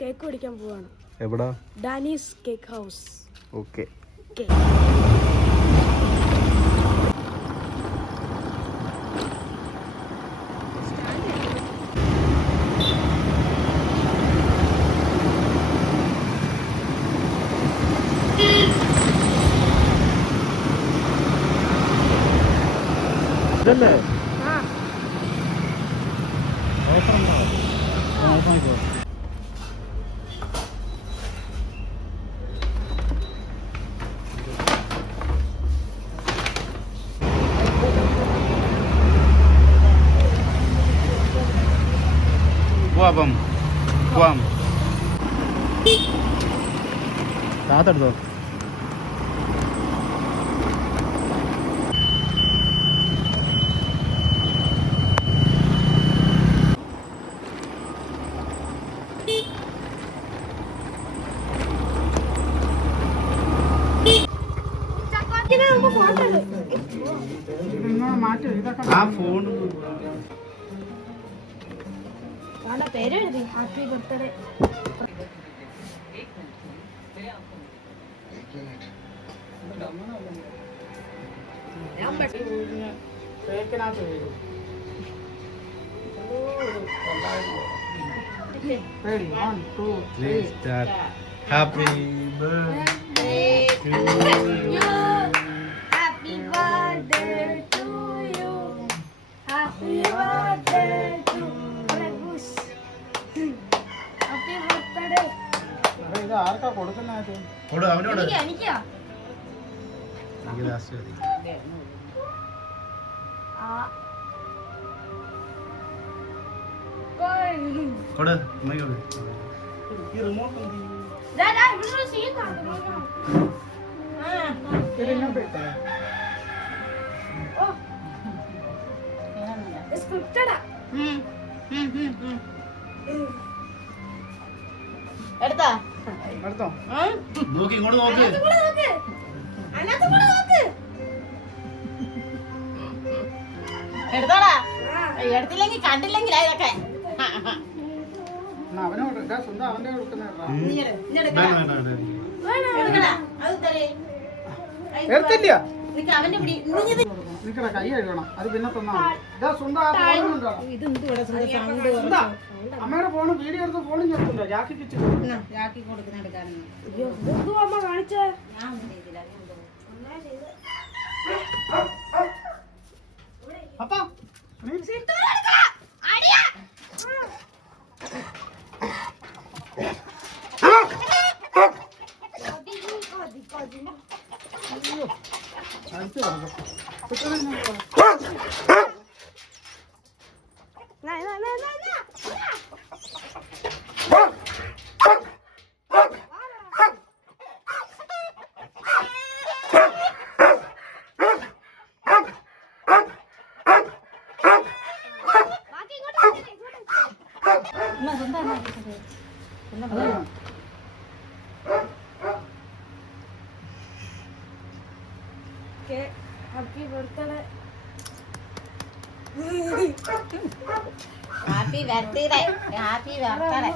Cake കുടിക്കാൻ പോവാണ്. എവിടാ? Danny's cake house. ഓക്കെ. ഇതല്ലേ പോവാം പോവാം. താത്തെടുത്തോ. ആ ഫോൺ പേരെഴുതി happy birthday. Happy birthday to you. Happy birthday to you. Happy birthday to Pragush. Happy birthday. ഇത് ആർക്കാ കൊടുക്കുന്നത്? അവനോട് എനിക്കാ. കൊടു. ഈ റിമോട്ട് എടുത്തോ നോക്കി ഇങ്ങോട്ട് നോക്ക്. എടുത്തോടാ. എടുത്തില്ലെങ്കിൽ കണ്ടില്ലെങ്കിൽ ഇതൊക്കെ അവനോട് സ്വന്തം അവന്റെ കൊടുക്കുന്ന എടുത്തില്ല. നിക്കട കൈ കഴുകണം. അത് പിന്നെ തന്നാ സ്വന്തം അമ്മയുടെ ഫോണ് വീഡിയോ എടുത്ത് ഫോണും ചേർത്തുണ്ടോ? ജാക്കി അമ്മ കാണിച്ചേ. അപ്പാ happy birthday. Happy birthday. Happy birthday.